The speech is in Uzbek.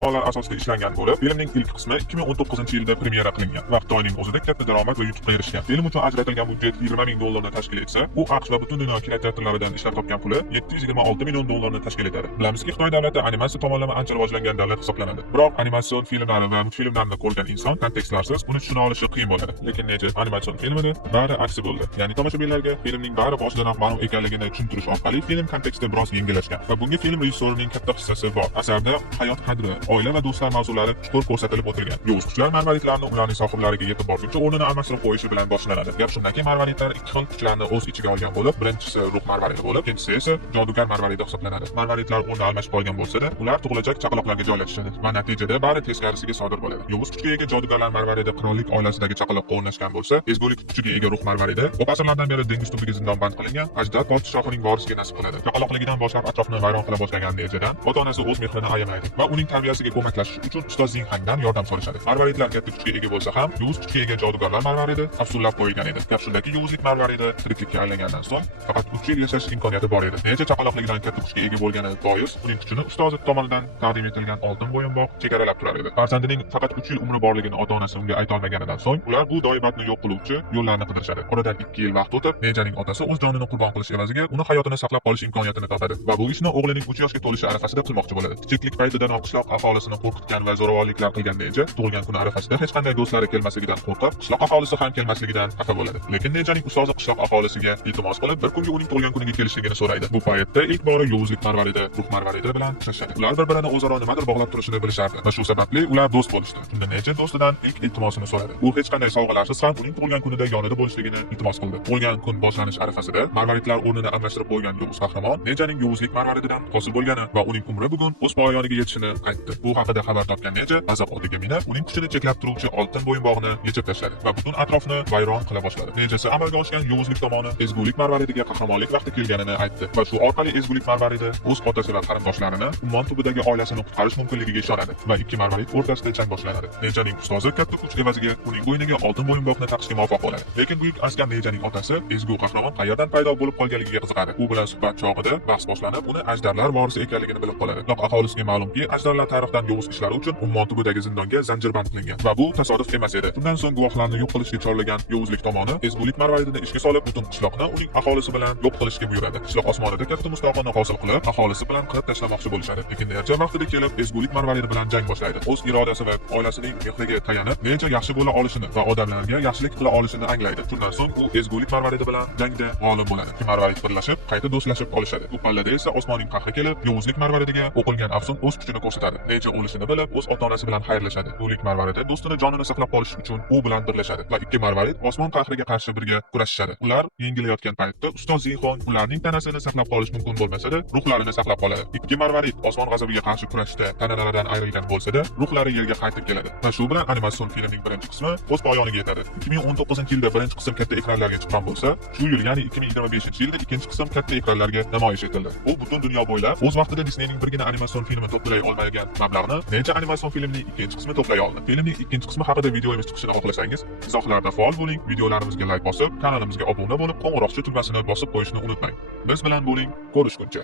Qonunlar asosida ishlangan bo'lib, filmning ilk qismi 2019-yilda premyera qilingan va Xitoyning o'zida katta daromad va yutuqqa erishgan. Film uchun ajratilgan budjet 20 ming dollarni tashkil etsa, u AQSh va butun dunyo kinoteatrlaridan ishlab topgan puli 726 million dollarni tashkil etadi. Bilamizki, Xitoy davlati animatsiya tomonlama ancha rivojlangan davlat hisoblanadi. Biroq animatsion filmlar va multfilmlarni ko'rgan inson kontekstlarsiz uni tushuna olishi qiyin bo'ladi. Lekin necha animatsion filmida bari aksi bo'ldi. Ya'ni tomoshabinlarga filmning bari boshidan ma'lum ekanligini tushuntirish orqali film konteksti biroz yengillashgan. Va bunga film rejissyorining katta hissasi bor. Asarda hayot qadri, oila va do'stlar mavzulari chuqur ko'rsatilib o'tilgan. Yovuz kuchlar marvaridlarni ularning sohiblariga yetib borguncha o'rnini almashtirib qo'yishi bilan boshlanadi. Gap shundaki, marvaridlar ikki xil kuchlarni o'z ichiga olgan bo'lib, birinchisi ruh marvaridi bo'lib, ikkinchisi esa jodugar marvaridi hisoblanadi. Marvaridlar o'rni almashib qolgan bo'lsa-da, ular tug'ilajak chaqaloqlarga joylashishadi va natijada bari teskarisiga sodir bo'ladi. Yovuz kuchga ega jodugarlar marvaridi qirollik oilasidagi chaqaloqqa o'rnashgan bo'lsa, ezgulik kuchiga ega ruh marvaridi ko'p asrlardan beri dengiz tubiga zindonband qilingan ajdod podshohining vorisiga nasib qiladi. Chaqaloqligidan boshlab atrofni vayron qila boshlagan nejadan ota-onasi o'z mehrini ayamaydi va uning tarbiyasiga ko'maklashish uchun ustoz Zinhangdan yordam so'rashadi. Marvaridlar katta kuchga ega bo'lsa ham, yovuz kuchga ega jodugarlar marvaridi afsullab qo'yilgan edi. Gap shundaki, yovuzlik marvaridi tiriklikka aylangandan so'ng faqat 3 yil yashash imkoniyati bor edi. Necha chaqaloqligidan katta kuchga ega bo'lgani bois, uning kuchini ustozi tomonidan taqdim etilgan oltin bo'yinbog' chegaralab turar edi. Farzandining faqat 3 yil umri borligini ota-onasi unga ayta olmaganidan so'ng, ular bu doibatni yo'q qiluvchi yo'llarni qidirishadi. Oradan 2 yil vaqt o'tib, Nejaning otasi o'z jonini qurbon qilish evaziga uni hayotini saqlab qolish imkoniyatini topadi va bu ishni o'g'lining 3 yoshga to'lishi arafasida qilmoqchi bo'ladi. Kichiklik paytida qishloq aholisini qo'rqitgan va zo'ravonliklar qilgan Neja tug'ilgan kuni arafasida hech qanday do'stlari kelmasligidan qo'rqib, qishloq aholisi ham kelmasligidan xafa bo'ladi. Lekin Nejaning ustozi qishloq aholisiga iltimos qilib, bir kunga uning tug'ilgan kuniga kelishligini so'raydi. Bu paytda ilk bora yovuzlik marvaridi, ruh marvaridi bilan uchrashadi. Ular bir-birini o'zaro nimadir bog'lab turishini bilishardi va shu sababli ular do'st bo'lishdi. Shunda Neja do'stidan ilk iltimosini so'radi. U hech qanday sovg'alarsiz ham uning tug'ilgan kunida yonida bo'lishligini iltimos qildi. Tug'ilgan kun boshlanish arafasida marvaridlar o'rnini almashtirib qo'ygan yovuz qahramon Nejaning yovuzlik marvarididan hosil bo'lgani va uning umri bugun o'z poyoniga yetishini aytdi. Bu haqida xabar topgan Neja g'azab otiga minib, uning kuchini cheklab turuvchi oltin bo'yinbog'ni yechib tashladi va butun atrofni vayron qila boshladi. Nejasi amalga oshgan yovuzlik tomoni ezgulik marvaridiga qahramonlik vaqti kelganini aytdi va shu orqali ezgulik marvaridi o'z otasi va qarindoshlarini ummon tubidagi oilasini qutqarish mumkinligiga ishonadi va ikki marvarid o'rtasida jang boshlanadi. Nejaning ustozi katta kuch evaziga uning bo'yniga oltin bo'yinbog'ni taqishga muvaffaq bo'ladi. Lekin buyuk askar Nejaning otasi ezgu qahramon qayerdan paydo bo'lib qolganligiga qiziqadi. U bilan suhbat chog'ida bahs boshlanib, uni ajdarlar vorisi ekanligini bilib qoladi. Biroq aholisiga ma'lumki, ajdarlar tarixdan yovuz ishlari uchun ummon tubidagi zindonga zanjirband qilingan va bu tasodif emas edi. Shundan so'ng guvohlarni yo'q qilishga chorlagan yovuzlik tomoni ezgulik marvaridini ishga solib, butun qishloqni uning aholisi bilan yo'q qilishga buyuradi. Qishloq osmonida katta mustaqillikni hosil qilib, aholisi bilan qirib tashlamoqchi bo'lishadi. Lekin Neja vaqtida kelib, ezgulik marvaridi bilan jang boshlaydi. O'z irodasi va oilasining mehriga tayanib, Neja yaxshi bo'la olishini va odamlarga yaxshilik qila olishini anglaydi. Shundan so'ng u ezgulik marvaridi bilan jangda g'olib bo'ladi. Ikki marvarid birlashib, qayta do'stlashib qolishadi. Bu pallada esa osmonning qahri kelib, yovuzlik marvaridiga o'qilgan afsun o'z kuchini ko'rsatadi. Neja o'lishini bilib, o'z ota-onasi bilan xayrlashadi. Yovuzlik marvaridi do'stini jonini saqlab qolish uchun u bilan birlashadi va ikki marvarid osmon qahriga qarshi birga kurashishadi. Ular yengilayotgan paytda ustoz Zinhong ularning tanasini saqlab qolish mumkin bo'lmasa-da, ruhlarini saqlab qoladi. Ikki marvarid osmon g'azabiga qarshi kurashda tanalaridan ayrilgan bo'lsa-da, ruhlari yerga qaytib keladi. Va shu bilan animatsion filmning birinchi qismi o'z poyoniga yetadi. 2019-yilda birinchi qism katta ekranlarga chiqqan bo'lsa, shu yil, ya'ni 2025-yilda ikkinchi qism katta ekranlarga namoyish etildi. U butun dunyo bo'ylab o'z vaqtida Disneyning birgina animatsion filmi to'play olmagan mablag'ni Neja animatsion filmining ikkinchi qismi to'play oldi. Filmning ikkinchi qismi haqida videomiz chiqishini xohlasangiz, izohlarda faol bo'ling, videolarimizga like bosib, kanalimizga obuna bo'lib, qo'ng'iroqcha tugmasini bosib qo'yishni unutmang. Biz bilan bo'ling, ko'rishguncha.